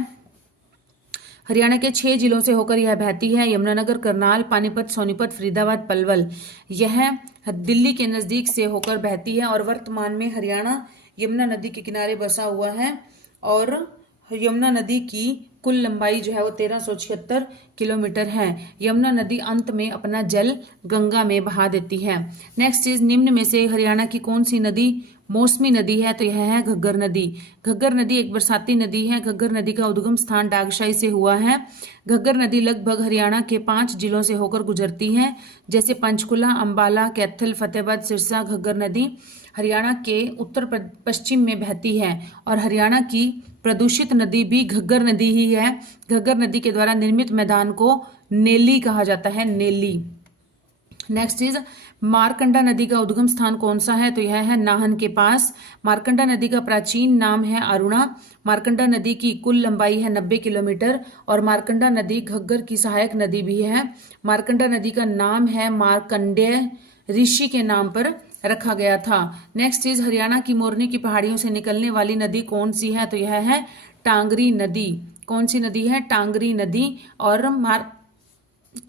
हरियाणा के 6 जिलों से होकर यह बहती है। यमुनानगर, करनाल, पानीपत, सोनीपत, फरीदाबाद, पलवल। यह दिल्ली के नजदीक से होकर बहती है और वर्तमान में हरियाणा यमुना नदी के किनारे बसा हुआ है और यमुना नदी की कुल लंबाई जो है वो 1376 किलोमीटर है। यमुना नदी अंत में अपना जल गंगा में बहा देती है। नेक्स्ट चीज निम्न में से हरियाणा की कौन सी नदी मौसमी नदी है? तो यह है घग्गर नदी। घग्गर नदी एक बरसाती नदी है। घग्गर नदी का उद्गम स्थान डागशाही से हुआ है। घग्गर नदी लगभग हरियाणा के 5 जिलों से होकर गुजरती है जैसे पंचकुला, अंबाला, कैथल, फतेहाबाद, सिरसा। घग्गर नदी हरियाणा के उत्तर पश्चिम में बहती है और हरियाणा की प्रदूषित नदी भी घग्गर नदी ही है। घग्गर नदी के द्वारा निर्मित मैदान को नेली कहा जाता है, नेली। नेक्स्ट इज मारकंडा नदी का उद्गम स्थान कौन सा है? तो यह है नाहन के पास। मारकंडा नदी का प्राचीन नाम है अरुणा। मारकंडा नदी की कुल लंबाई है 90 किलोमीटर और मारकंडा नदी घग्गर की सहायक नदी भी है। मारकंडा नदी का नाम है मार्कंडेय ऋषि के नाम पर रखा गया था। नेक्स्ट चीज, हरियाणा की मोरनी की पहाड़ियों से निकलने वाली नदी कौन सी है? तो यह है टांगरी नदी। कौन सी नदी है? टांगरी नदी। और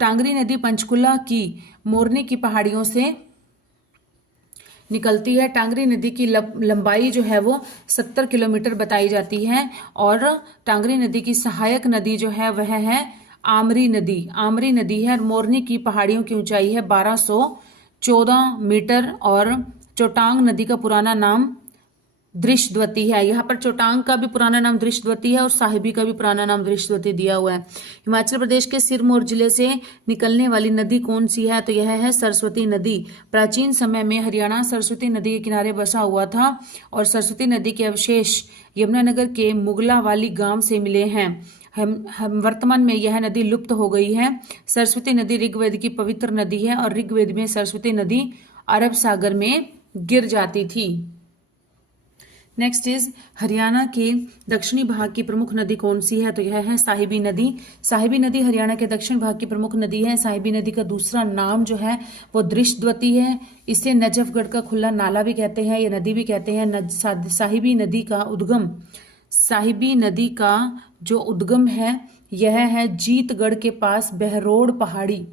टांगरी नदी पंचकुला की मोरनी की पहाड़ियों से निकलती है। टांगरी नदी की लंबाई जो है वो 70 किलोमीटर बताई जाती है। और टांगरी नदी की सहायक नदी जो है वह है आमरी नदी। आमरी नदी है। मोरनी की पहाड़ियों की ऊंचाई है 1214 मीटर। और चोटांग नदी का पुराना नाम दृश्यद्वती है। यहाँ पर चोटांग का भी पुराना नाम दृश्यद्वती है और साहिबी का भी पुराना नाम दृश्यद्वती दिया हुआ है। हिमाचल प्रदेश के सिरमौर जिले से निकलने वाली नदी कौन सी है? तो यह है सरस्वती नदी। प्राचीन समय में हरियाणा सरस्वती नदी के किनारे बसा हुआ था और सरस्वती नदी के अवशेष यमुनानगर के मुगलावाली गांव से मिले हैं। हम वर्तमान में यह नदी लुप्त हो गई है। सरस्वती नदी ऋग्वेद की पवित्र नदी है और ऋग्वेद में सरस्वती नदी अरब सागर में गिर जाती थी। नेक्स्ट इज, हरियाणा के दक्षिणी भाग की प्रमुख नदी कौन सी है? तो यह है साहिबी नदी। साहिबी नदी हरियाणा के दक्षिण भाग की प्रमुख नदी है। साहिबी नदी का दूसरा नाम जो है वो दृश्यद्वती है। इसे नजफगढ़ का खुला नाला भी कहते हैं, या नदी भी कहते हैं। साहिबी नदी का जो उद्गम है यह है जीतगढ़ के पास बहरोड पहाड़ी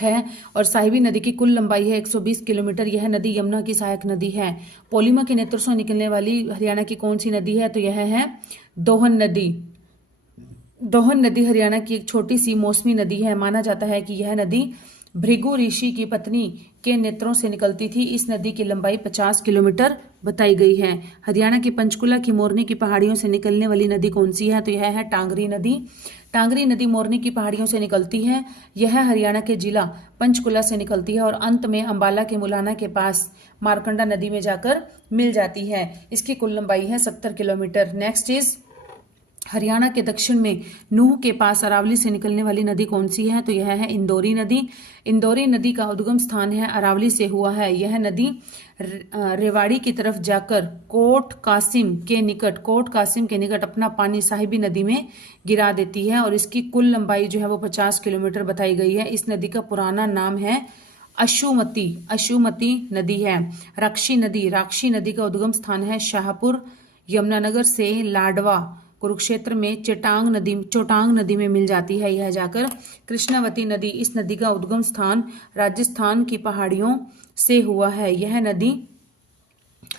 है। और साहिबी नदी की कुल लंबाई है 120 किलोमीटर। यह नदी यमुना की सहायक नदी है। पोलिमा के नेत्रों से निकलने वाली हरियाणा की कौन सी नदी है? तो यह है दोहन नदी। दोहन नदी हरियाणा की एक छोटी सी मौसमी नदी है। माना जाता है कि यह नदी भृगु ऋषि की पत्नी के नेत्रों से निकलती थी। इस नदी की लंबाई 50 किलोमीटर बताई गई है। हरियाणा की पंचकुला की मोरनी की पहाड़ियों से निकलने वाली नदी कौन सी है? तो यह है टांगरी नदी। टांगरी नदी मोरनी की पहाड़ियों से निकलती है। यह हरियाणा के जिला पंचकुला से निकलती है और अंत में अंबाला के मुलाना के पास मारकंडा नदी में जाकर मिल जाती है। इसकी कुल लंबाई है 70 किलोमीटर। नेक्स्ट इज, हरियाणा के दक्षिण में नूह के पास अरावली से निकलने वाली नदी कौन सी है? तो यह है इंदौरी नदी। इंदौरी नदी का उद्गम स्थान है अरावली से हुआ है। यह नदी रेवाड़ी की तरफ जाकर कोट कासिम के निकट अपना पानी साहिबी नदी में गिरा देती है और इसकी कुल लंबाई जो है वो 50 किलोमीटर बताई गई है। इस नदी का पुराना नाम है अशुमती नदी है। राक्षी नदी का उद्गम स्थान है शाहपुर। यमुनानगर से लाडवा कुरुक्षेत्र में चोटांग नदी में मिल जाती है यह जाकर। कृष्णावती नदी, इस नदी का उद्गम स्थान राजस्थान की पहाड़ियों से हुआ है। यह नदी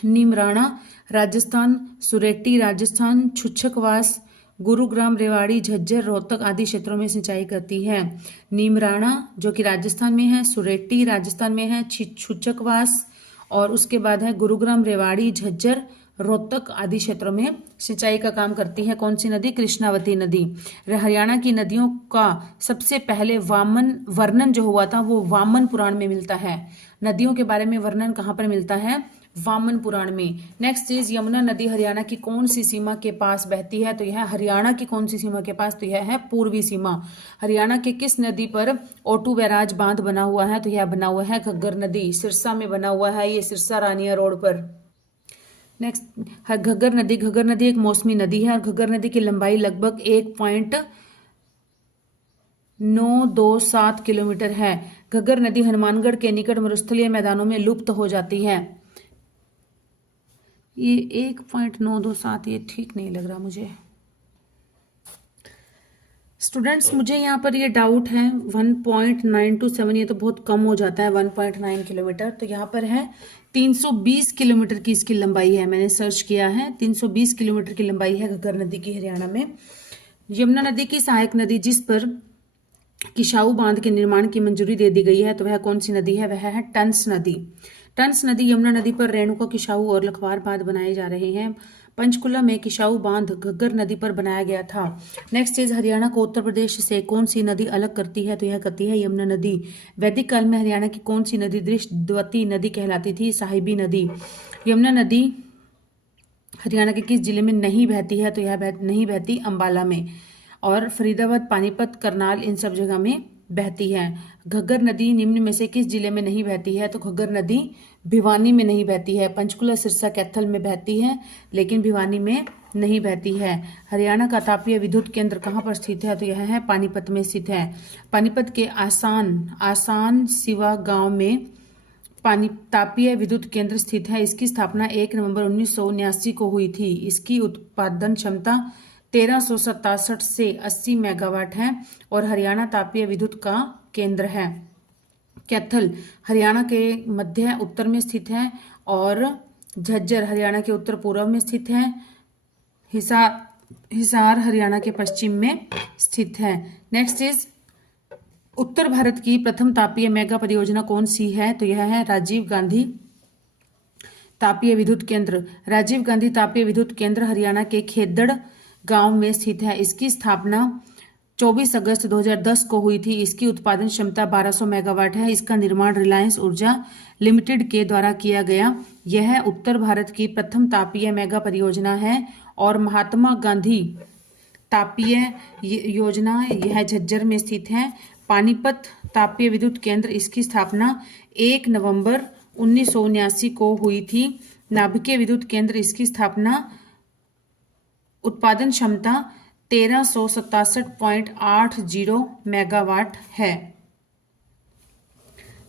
नीमराणा राजस्थान, सुरेटी राजस्थान, छुच्छकवास, गुरुग्राम, रेवाड़ी, झज्जर, रोहतक आदि क्षेत्रों में सिंचाई करती है। नीमराणा जो कि राजस्थान में है, सुरेटी राजस्थान में है, छुच्छकवास और उसके बाद है गुरुग्राम, रेवाड़ी, झज्जर, रोहतक आदि क्षेत्रों में सिंचाई का काम करती है। कौन सी नदी? कृष्णावती नदी। हरियाणा की नदियों का सबसे पहले वर्णन जो हुआ था वो वामन पुराण में मिलता है। नदियों के बारे में वर्णन कहाँ पर मिलता है? वामन पुराण में। नेक्स्ट चीज, यमुना नदी हरियाणा की कौन सी सीमा के पास बहती है? तो यह हरियाणा की कौन सी सीमा के पास? तो यह है पूर्वी सीमा। हरियाणा के किस नदी पर ओटू बैराज बांध बना हुआ है? तो यह बना हुआ है घग्गर नदी, सिरसा में बना हुआ है। ये सिरसा रानिया रोड पर। नेक्स्ट, घग्गर नदी एक मौसमी नदी है और घग्गर नदी की लंबाई लगभग 1.927 किलोमीटर है। घग्गर नदी हनुमानगढ़ के निकट मरुस्थलीय मैदानों में लुप्त हो जाती है। ये 1.927 ये ठीक नहीं लग रहा मुझे। स्टूडेंट्स, मुझे यहाँ पर ये डाउट है 1.927, ये तो बहुत कम हो जाता है 1.9 किलोमीटर। तो यहाँ पर है 320 किलोमीटर की इसकी लंबाई है। मैंने सर्च किया है, 320 किलोमीटर की लंबाई है घग्गर नदी की हरियाणा में। यमुना नदी की सहायक नदी जिस पर किशाऊ बांध के निर्माण की मंजूरी दे दी गई है तो वह कौन सी नदी है? वह है टंस नदी। टंस नदी यमुना नदी पर रेणुका, किशाऊ और लखवार बांध बनाए जा रहे हैं। पंचकुला में किशाऊ बांध घग्गर नदी पर बनाया गया था। नेक्स्ट इज, हरियाणा को उत्तर प्रदेश से कौन सी नदी अलग करती है? तो यह करती है यमुना नदी। वैदिक काल में हरियाणा की कौन सी नदी दृश्यद्वती नदी कहलाती थी? साहिबी नदी। यमुना नदी हरियाणा के किस जिले में नहीं बहती है? तो यह नहीं बहती अंबाला में। और फरीदाबाद, पानीपत, करनाल इन सब जगह में बहती है। घग्गर नदी निम्न में से किस जिले में नहीं बहती है? तो घग्गर नदी भिवानी में नहीं बहती है। पंचकुला, सिरसा, कैथल में बहती है लेकिन भिवानी में नहीं बहती है। हरियाणा का तापीय विद्युत केंद्र कहाँ पर स्थित है? तो यह है पानीपत में स्थित है। पानीपत के आसान सिवा गांव में पानी तापीय विद्युत केंद्र स्थित है। इसकी स्थापना 1 नवंबर 1979 को हुई थी। इसकी उत्पादन क्षमता 1367 से 80 मेगावाट है और हरियाणा तापीय विद्युत का केंद्र है। कैथल हरियाणा के मध्य उत्तर में स्थित है और झज्जर हरियाणा के उत्तर पूर्व में स्थित है। हिसार हरियाणा के पश्चिम में स्थित है। नेक्स्ट इज उत्तर भारत की प्रथम तापीय मेगा परियोजना कौन सी है? तो यह है राजीव गांधी तापीय विद्युत केंद्र। राजीव गांधी तापीय विद्युत केंद्र हरियाणा के खेदड़ गांव में स्थित है। इसकी स्थापना 24 अगस्त 2010 को हुई थी। इसकी उत्पादन क्षमता 1200 मेगावाट है। इसका निर्माण रिलायंस ऊर्जा लिमिटेड के द्वारा किया गया। यह उत्तर भारत की प्रथम तापीय मेगा परियोजना है और महात्मा गांधी तापीय योजना यह झज्जर में स्थित है। पानीपत तापीय विद्युत केंद्र, इसकी स्थापना 1 नवंबर 1979 को हुई थी। नाभिकीय विद्युत केंद्र, इसकी स्थापना उत्पादन क्षमता 1367.80 मेगावाट है।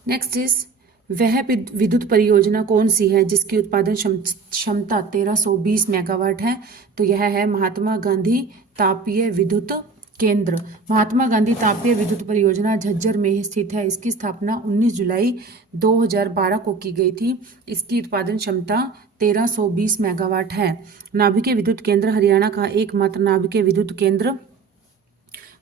नेक्स्ट इज वह विद्युत परियोजना कौन सी है जिसकी उत्पादन क्षमता 1320 मेगावाट है? तो यह है महात्मा गांधी तापीय विद्युत केंद्र। महात्मा गांधी तापीय विद्युत परियोजना झज्जर में स्थित है। इसकी स्थापना 19 जुलाई 2012 को की गई थी। इसकी उत्पादन क्षमता 1320 मेगावाट है। नाभिकीय विद्युत केंद्र हरियाणा का एकमात्र नाभिकीय विद्युत केंद्र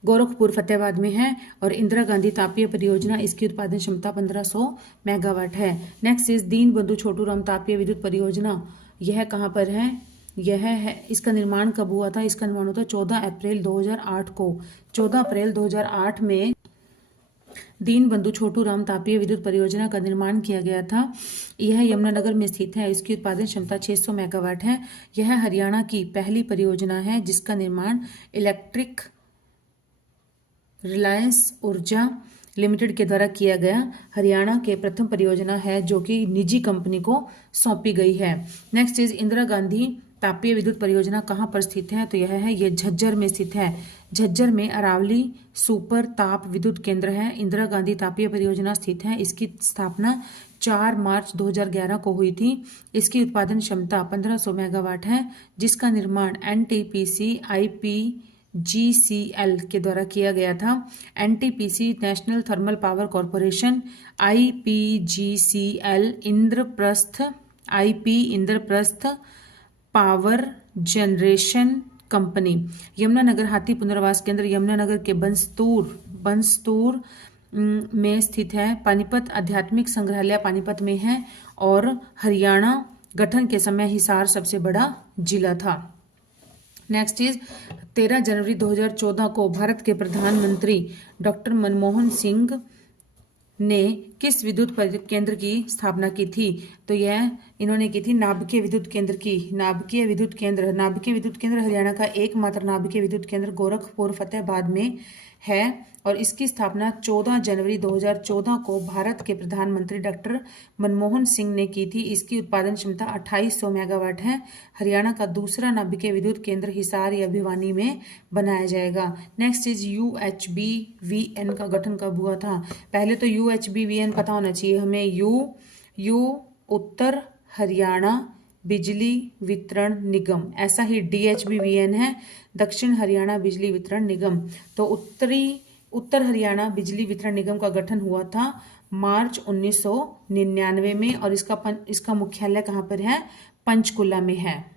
गोरखपुर फतेहाबाद में है और इंदिरा गांधी तापीय परियोजना, इसकी उत्पादन क्षमता 1500 मेगावाट है। नेक्स्ट इज दीन बंधु छोटूराम तापीय विद्युत परियोजना। यह कहाँ पर है? यह है, इसका निर्माण कब हुआ था? इसका निर्माण हुआ था 14 अप्रैल 2008 को। 14 अप्रैल 2008 में दीन बंधु छोटूराम तापीय विद्युत परियोजना का निर्माण किया गया था। यह यमुनानगर में स्थित है। इसकी उत्पादन क्षमता 600 मेगावाट है। यह हरियाणा की पहली परियोजना है जिसका निर्माण इलेक्ट्रिक रिलायंस ऊर्जा लिमिटेड के द्वारा किया गया। हरियाणा के प्रथम परियोजना है जो कि निजी कंपनी को सौंपी गई है। नेक्स्ट इज इंदिरा गांधी तापीय विद्युत परियोजना कहाँ पर स्थित है? तो यह है, ये झज्जर में स्थित है। झज्जर में अरावली सुपर ताप विद्युत केंद्र है। इंदिरा गांधी तापीय परियोजना स्थित है। इसकी स्थापना 4 मार्च 2011 को हुई थी। इसकी उत्पादन क्षमता 1500 मेगावाट है जिसका निर्माण एनटीपीसी आईपीजीसीएल के द्वारा किया गया था। NTPC National Thermal Power Corporation, IPGCL Indraprastha power generation company. Yamunanagar हाथी पुनर्वास केंद्र यमुनानगर के बंस्तूर में स्थित है। पानीपत आध्यात्मिक संग्रहालय पानीपत में है और हरियाणा गठन के समय हिसार सबसे बड़ा जिला था। नेक्स्ट इज 13 जनवरी 2014 को भारत के प्रधानमंत्री डॉक्टर मनमोहन सिंह ने किस विद्युत केंद्र की स्थापना की थी? तो यह इन्होंने की थी नाभिकीय विद्युत केंद्र की। नाभिकीय विद्युत केंद्र हरियाणा का एकमात्र नाभिकीय विद्युत केंद्र गोरखपुर फतेहाबाद में है और इसकी स्थापना 14 जनवरी 2014 को भारत के प्रधानमंत्री डॉक्टर मनमोहन सिंह ने की थी। इसकी उत्पादन क्षमता 2800 मेगावाट है। हरियाणा का दूसरा नाभिकीय विद्युत केंद्र हिसार या भिवानी में बनाया जाएगा। नेक्स्ट इज UHBVN का गठन कब हुआ था? पहले तो UHBVN पता होना चाहिए हमें। यू उत्तर हरियाणा बिजली वितरण निगम, ऐसा ही DHBVN है दक्षिण हरियाणा बिजली वितरण निगम। तो उत्तर हरियाणा बिजली वितरण निगम का गठन हुआ था मार्च 1999 में और इसका मुख्यालय कहाँ पर है? पंचकुला में है।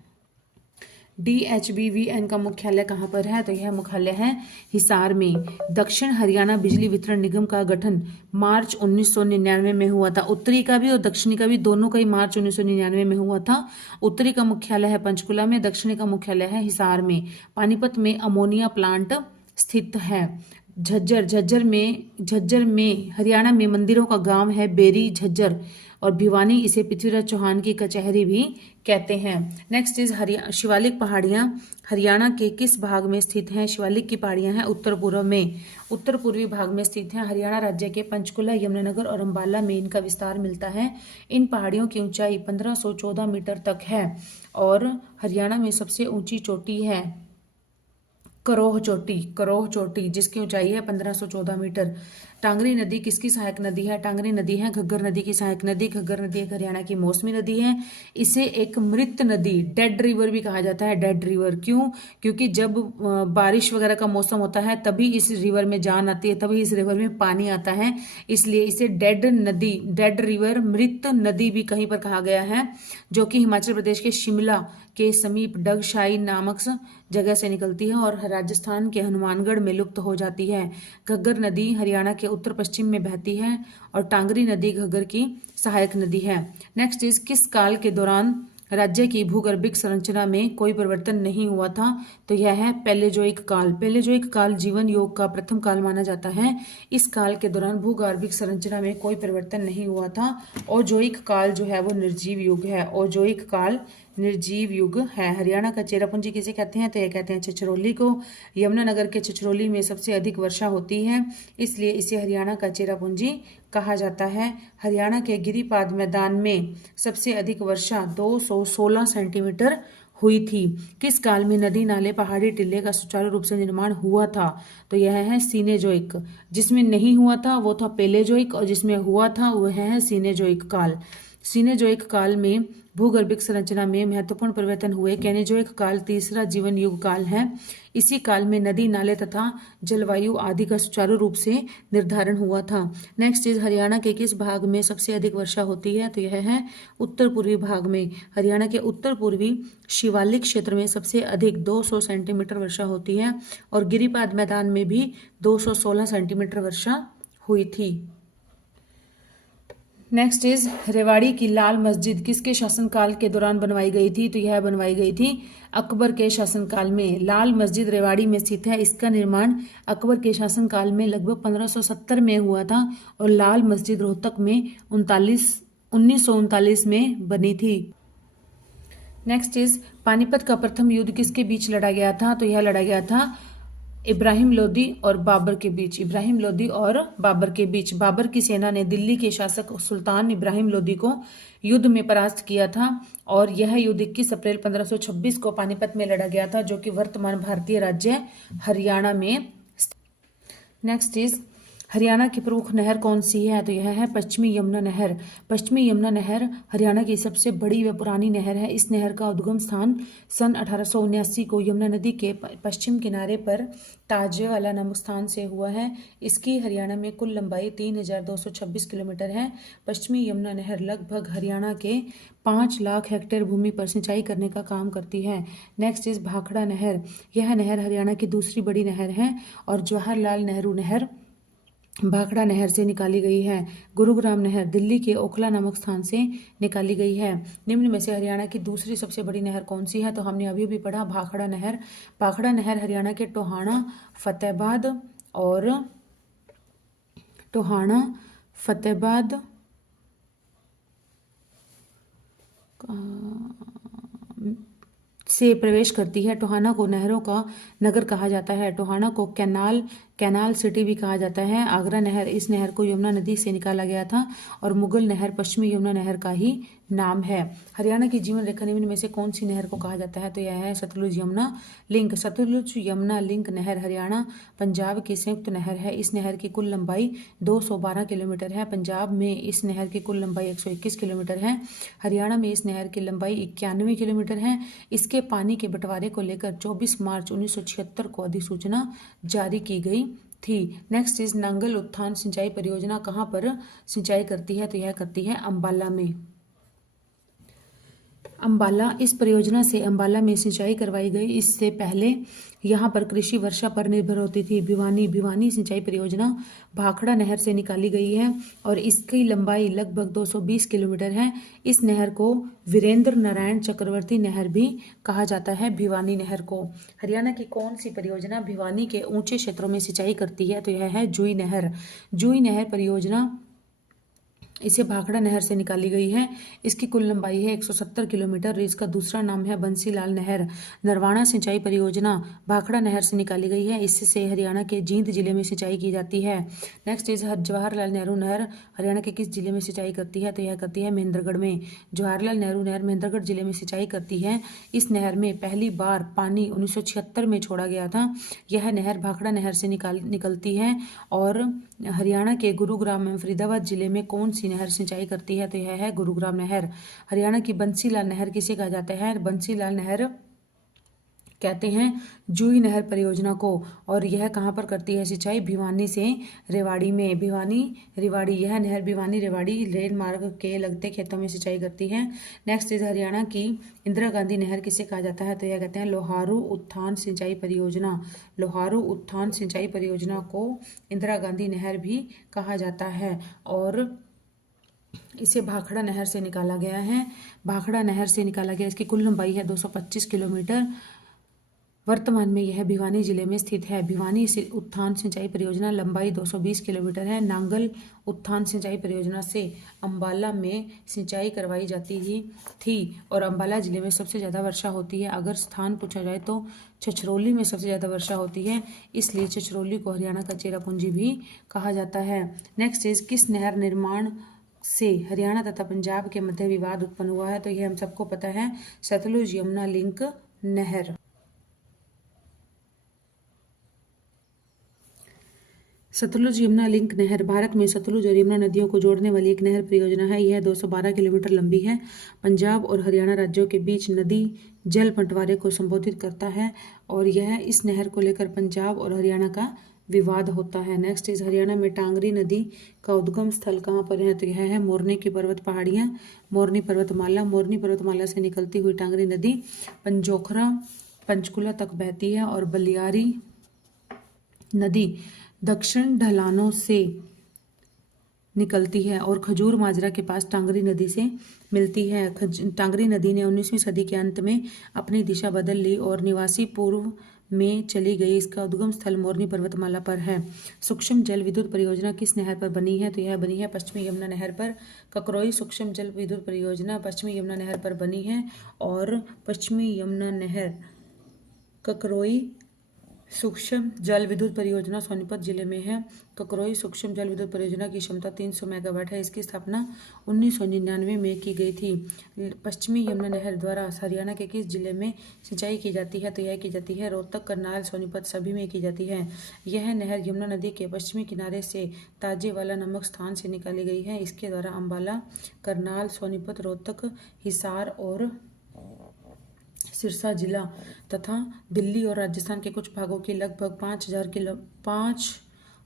DHBVN का मुख्यालय कहाँ पर है? तो यह मुख्यालय है हिसार में। दक्षिण हरियाणा बिजली वितरण निगम का गठन मार्च 1999 में हुआ था। उत्तरी का भी और दक्षिणी का भी, दोनों का ही मार्च 1999 में हुआ था। उत्तरी का मुख्यालय है पंचकुला में, दक्षिणी का मुख्यालय है हिसार में। पानीपत में अमोनिया प्लांट स्थित है। झज्जर में हरियाणा में मंदिरों का गांव है बेरी झज्जर और भिवानी इसे पृथ्वीराज चौहान की कचहरी भी कहते हैं। नेक्स्ट इज शिवालिक पहाड़ियाँ हरियाणा के किस भाग में स्थित हैं? शिवालिक की पहाड़ियाँ हैं उत्तर पूर्व में, उत्तर पूर्वी भाग में स्थित हैं। हरियाणा राज्य के पंचकुला, यमुनानगर और अंबाला में इनका विस्तार मिलता है। इन पहाड़ियों की ऊंचाई 1514 मीटर तक है और हरियाणा में सबसे ऊंची चोटी है करोह चोटी जिसकी ऊंचाई है 1514 मीटर। टांगरी नदी किसकी सहायक नदी है? टांगरी नदी है घग्गर नदी की सहायक नदी। घग्गर नदी एक हरियाणा की मौसमी नदी है। इसे एक मृत नदी, डेड रिवर भी कहा जाता है। डेड रिवर क्यों? क्योंकि जब बारिश वगैरह का मौसम होता है तभी इस रिवर में जान आती है, तभी इस रिवर में पानी आता है, इसलिए इसे डेड नदी, डेड रिवर, मृत नदी भी कहीं पर कहा गया है, जो कि हिमाचल प्रदेश के शिमला के समीप डगशाई नामक जगह से निकलती है और राजस्थान के हनुमानगढ़ में लुप्त हो जाती है। घग्गर नदी हरियाणा के उत्तर पश्चिम में बहती है और टांगरी नदी घग्गर की सहायक नदी है। नेक्स्ट इज किस काल के दौरान राज्य की भूगर्भिक संरचना में कोई परिवर्तन नहीं हुआ था? तो यह है पैलेजोइक काल। पैलेजोइक काल जीवन योग का प्रथम काल माना जाता है। इस काल के दौरान भूगर्भिक संरचना में कोई परिवर्तन नहीं हुआ था। ओजोइक काल जो है वो निर्जीव युग है। ओजोइक काल निर्जीव युग है। हरियाणा का चेरापूंजी किसे कहते हैं? तो ये कहते हैं छछरौली को। यमुनानगर के छछरौली में सबसे अधिक वर्षा होती है, इसलिए इसे हरियाणा का चेरापूंजी कहा जाता है। हरियाणा के गिरिपाद मैदान में सबसे अधिक वर्षा 216 सेंटीमीटर हुई थी। किस काल में नदी नाले पहाड़ी टिल्ले का सुचारू रूप से निर्माण हुआ था? तो यह है सीनेजोइक। जिसमें नहीं हुआ था वो था पेलेजोइक और जिसमें हुआ था वह है सीनेजोइक काल। सीनेजोइक काल में भूगर्भिक संरचना में महत्वपूर्ण परिवर्तन हुए। कैनेजोइक काल तीसरा जीवन युग काल है। इसी काल में नदी नाले तथा जलवायु आदि का सुचारू रूप से निर्धारण हुआ था। नेक्स्ट इज हरियाणा के किस भाग में सबसे अधिक वर्षा होती है? तो यह है उत्तर पूर्वी भाग में। हरियाणा के उत्तर पूर्वी शिवालिक क्षेत्र में सबसे अधिक 200 सेंटीमीटर वर्षा होती है और गिरिपाद मैदान में भी 216 सेंटीमीटर वर्षा हुई थी। नेक्स्ट इज रेवाड़ी की लाल मस्जिद किसके शासनकाल के दौरान बनवाई गई थी? तो यह बनवाई गई थी अकबर के शासनकाल में। लाल मस्जिद रेवाड़ी में स्थित है। इसका निर्माण अकबर के शासनकाल में लगभग 1570 में हुआ था और लाल मस्जिद रोहतक में 1939 में बनी थी। नेक्स्ट इज पानीपत का प्रथम युद्ध किसके बीच लड़ा गया था? तो यह लड़ा गया था इब्राहिम लोदी और बाबर के बीच। इब्राहिम लोदी और बाबर के बीच। बाबर की सेना ने दिल्ली के शासक सुल्तान इब्राहिम लोदी को युद्ध में परास्त किया था और यह युद्ध 21 अप्रैल 1526 को पानीपत में लड़ा गया था, जो कि वर्तमान भारतीय राज्य हरियाणा में। नेक्स्ट इज हरियाणा की प्रमुख नहर कौन सी है? तो यह है पश्चिमी यमुना नहर। पश्चिमी यमुना नहर हरियाणा की सबसे बड़ी व पुरानी नहर है। इस नहर का उद्गम स्थान सन 1879 को यमुना नदी के पश्चिम किनारे पर ताजेवाला नामक स्थान से हुआ है। इसकी हरियाणा में कुल लंबाई 3226 किलोमीटर है। पश्चिमी यमुना नहर लगभग हरियाणा के 5 लाख हेक्टेयर भूमि पर सिंचाई करने का काम करती है। नेक्स्ट इज भाखड़ा नहर। यह नहर हरियाणा की दूसरी बड़ी नहर है और जवाहरलाल नेहरू नहर भाखड़ा नहर से निकाली गई है। गुरुग्राम नहर दिल्ली के ओखला नामक स्थान से निकाली गई है। निम्न में से हरियाणा की दूसरी सबसे बड़ी नहर कौन सी है? तो हमने अभी भी पढ़ा भाखड़ा नहर। भाखड़ा नहर हरियाणा के टोहाना, फतेहाबाद से प्रवेश करती है। टोहाना को नहरों का नगर कहा जाता है। टोहाना को कैनाल सिटी भी कहा जाता है। आगरा नहर, इस नहर को यमुना नदी से निकाला गया था और मुगल नहर पश्चिमी यमुना नहर का ही नाम है। हरियाणा की जीवन रेखा निम्न में से कौन सी नहर को कहा जाता है? तो यह है सतलुज यमुना लिंक। सतलुज यमुना लिंक नहर हरियाणा पंजाब की संयुक्त नहर है। इस नहर की कुल लंबाई 212 किलोमीटर है। पंजाब में इस नहर की कुल लंबाई 121 किलोमीटर है। हरियाणा में इस नहर की लंबाई 91 किलोमीटर है। इसके पानी के बंटवारे को लेकर 24 मार्च 1976 को अधिसूचना जारी की गई थी। नेक्स्ट इज नांगल उत्थान सिंचाई परियोजना कहाँ पर सिंचाई करती है? तो यह करती है अंबाला में। अंबाला, इस परियोजना से अंबाला में सिंचाई करवाई गई। इससे पहले यहाँ पर कृषि वर्षा पर निर्भर होती थी। भिवानी सिंचाई परियोजना भाखड़ा नहर से निकाली गई है और इसकी लंबाई लगभग 220 किलोमीटर है। इस नहर को वीरेंद्र नारायण चक्रवर्ती नहर भी कहा जाता है, भिवानी नहर को। हरियाणा की कौन सी परियोजना भिवानी के ऊंचे क्षेत्रों में सिंचाई करती है? तो यह है जुई नहर। जुई नहर परियोजना इसे भाखड़ा नहर से निकाली गई है। इसकी कुल लंबाई है 170 किलोमीटर और इसका दूसरा नाम है बंसीलाल नहर। नरवाणा सिंचाई परियोजना भाखड़ा नहर से निकाली गई है। इससे हरियाणा के जींद जिले में सिंचाई की जाती है। नेक्स्ट इज जवाहरलाल नेहरू नहर हरियाणा के किस जिले में सिंचाई करती है? तो यह करती है महेंद्रगढ़ में। जवाहरलाल नेहरू नहर महेंद्रगढ़ जिले में सिंचाई करती है। इस नहर में पहली बार पानी 1976 में छोड़ा गया था। यह नहर भाखड़ा नहर से निकलती है। और हरियाणा के गुरुग्राम एवं फरीदाबाद जिले में कौन सी नहर सिंचाई करती है? तो यह है गुरुग्राम नहर। हरियाणा की बंसीलाल नहर किसे कहा जाता है? बंसीलाल नहर कहते हैं जूही नहर परियोजना को। और यह कहाँ पर करती है सिंचाई? भिवानी से रेवाड़ी में। भिवानी रेवाड़ी, यह नहर भिवानी रेवाड़ी रेल मार्ग के लगते खेतों में सिंचाई करती है। नेक्स्ट इज हरियाणा की इंदिरा गांधी नहर किसे कहा जाता है? तो यह कहते हैं लोहारू उत्थान सिंचाई परियोजना। लोहारू उत्थान सिंचाई परियोजना को इंदिरा गांधी नहर भी कहा जाता है। और इसे भाखड़ा नहर से निकाला गया है। भाखड़ा नहर से निकाला गया। इसकी कुल लंबाई है 225 किलोमीटर। वर्तमान में यह भिवानी जिले में स्थित है। भिवानी उत्थान सिंचाई परियोजना लंबाई 220 किलोमीटर है। नांगल उत्थान सिंचाई परियोजना से अंबाला में सिंचाई करवाई जाती थी और अंबाला जिले में सबसे ज़्यादा वर्षा होती है। अगर स्थान पूछा जाए तो छछरौली में सबसे ज़्यादा वर्षा होती है, इसलिए छछरौली को हरियाणा का चेरापूंजी भी कहा जाता है। नेक्स्ट इज किस नहर निर्माण से हरियाणा तथा पंजाब के मध्य विवाद उत्पन्न हुआ है? तो यह हम सबको पता है, सतलुज यमुना लिंक नहर। सतलुज यमुना लिंक नहर भारत में सतलुज और यमुना नदियों को जोड़ने वाली एक नहर परियोजना है। यह 212 किलोमीटर लंबी है। पंजाब और हरियाणा राज्यों के बीच नदी जल बंटवारे को संबोधित करता है और यह इस नहर को लेकर पंजाब और हरियाणा का विवाद होता है। नेक्स्ट इज हरियाणा में टांगरी नदी का उद्गम स्थल कहाँ पर है? तो यह है मोरनी की पर्वत पहाड़ियाँ, मोरनी पर्वतमाला। मोरनी पर्वतमाला से निकलती हुई टांगरी नदी पंजोखरा पंचकुला तक बहती है और बलियारी नदी दक्षिण ढलानों से निकलती है और खजूर माजरा के पास टांगरी नदी से मिलती है। टांगरी नदी ने 19वीं सदी के अंत में अपनी दिशा बदल ली और निवासी पूर्व में चली गई। इसका उद्गम स्थल मोरनी पर्वतमाला पर है। सूक्ष्म जल विद्युत परियोजना किस नहर पर बनी है? तो यह बनी है पश्चिमी यमुना नहर पर। ककरोई सूक्ष्म जल विद्युत परियोजना पश्चिमी यमुना नहर पर बनी है और पश्चिमी यमुना नहर ककरोई सूक्ष्म जल विद्युत परियोजना सोनीपत जिले में है। ककरोई सूक्ष्म जल विद्युत परियोजना की क्षमता 300 मेगावाट है। इसकी स्थापना 1999 में की गई थी। पश्चिमी यमुना नहर द्वारा हरियाणा के किस जिले में सिंचाई की जाती है? तो यह की जाती है रोहतक, करनाल, सोनीपत सभी में की जाती है। यह नहर यमुना नदी के पश्चिमी किनारे से ताजेवाला नामक स्थान से निकाली गई है। इसके द्वारा अंबाला, करनाल, सोनीपत, रोहतक, हिसार और सिरसा जिला तथा दिल्ली और राजस्थान के कुछ भागों की लगभग 5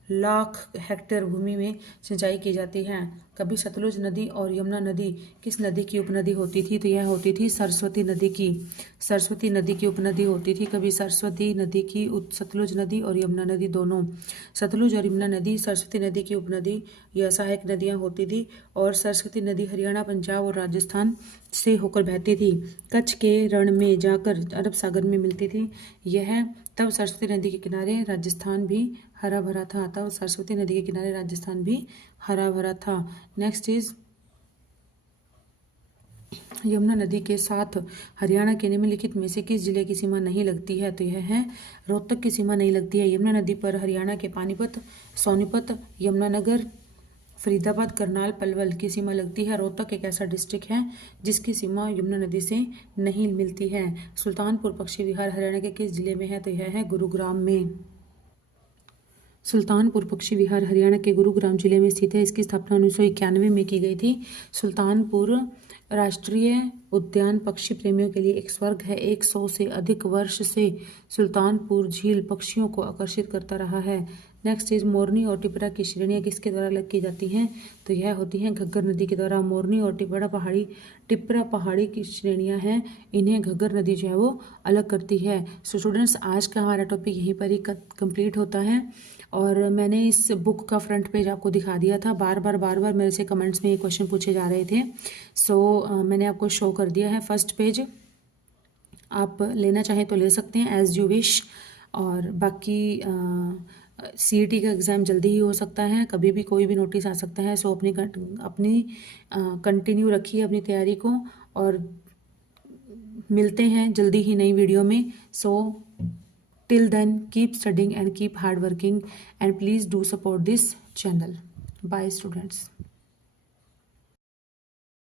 लाख हेक्टेयर भूमि में सिंचाई की जाती है। कभी सतलुज नदी और यमुना नदी किस नदी की उपनदी होती थी? तो यह होती थी सरस्वती नदी की। सरस्वती नदी की उपनदी होती थी। कभी सरस्वती नदी की सतलुज नदी और यमुना नदी दोनों। सतलुज और यमुना नदी सरस्वती नदी की उपनदी या सहायक नदियाँ होती थी और सरस्वती नदी हरियाणा, पंजाब और राजस्थान से होकर बहती थी। कच्छ के रण में जाकर अरब सागर में मिलती थी। यह तब सरस्वती नदी के किनारे राजस्थान भी हरा भरा था। तब सरस्वती नदी के किनारे राजस्थान भी हरा भरा था। नेक्स्ट इज यमुना नदी के साथ हरियाणा के निम्नलिखित में से किस जिले की सीमा नहीं लगती है? तो यह है रोहतक की सीमा नहीं लगती है। यमुना नदी पर हरियाणा के पानीपत, सोनीपत, यमुनानगर, फरीदाबाद, करनाल, पलवल की सीमा लगती है। रोहतक एक ऐसा डिस्ट्रिक्ट है जिसकी सीमा यमुना नदी से नहीं मिलती है। सुल्तानपुर पक्षी विहार हरियाणा के किस जिले में है? तो यह है गुरुग्राम में। सुल्तानपुर पक्षी विहार हरियाणा के गुरुग्राम जिले में स्थित है। इसकी स्थापना 1991 में की गई थी। सुल्तानपुर राष्ट्रीय उद्यान पक्षी प्रेमियों के लिए एक स्वर्ग है। 100 से अधिक वर्ष से सुल्तानपुर झील पक्षियों को आकर्षित करता रहा है। नेक्स्ट इज मोरनी और टिपरा की श्रेणियाँ किसके द्वारा अलग की जाती हैं? तो यह होती हैं घग्गर नदी के द्वारा। मोरनी और टिपरा पहाड़ी की श्रेणियाँ हैं, इन्हें घग्गर नदी जो है वो अलग करती है। सो स्टूडेंट्स, आज का हमारा टॉपिक यहीं पर ही कंप्लीट होता है और मैंने इस बुक का फ्रंट पेज आपको दिखा दिया था। बार बार मेरे से कमेंट्स में ये क्वेश्चन पूछे जा रहे थे। सो मैंने आपको शो कर दिया है फर्स्ट पेज। आप लेना चाहें तो ले सकते हैं एज यू विश। और बाकी सीईटी का एग्ज़ाम जल्दी ही हो सकता है, कभी भी कोई भी नोटिस आ सकता है। सो अपनी कंटिन्यू रखिए अपनी तैयारी को, और मिलते हैं जल्दी ही नई वीडियो में। So till then keep studying and keep hard working, and please do support this channel. Bye students.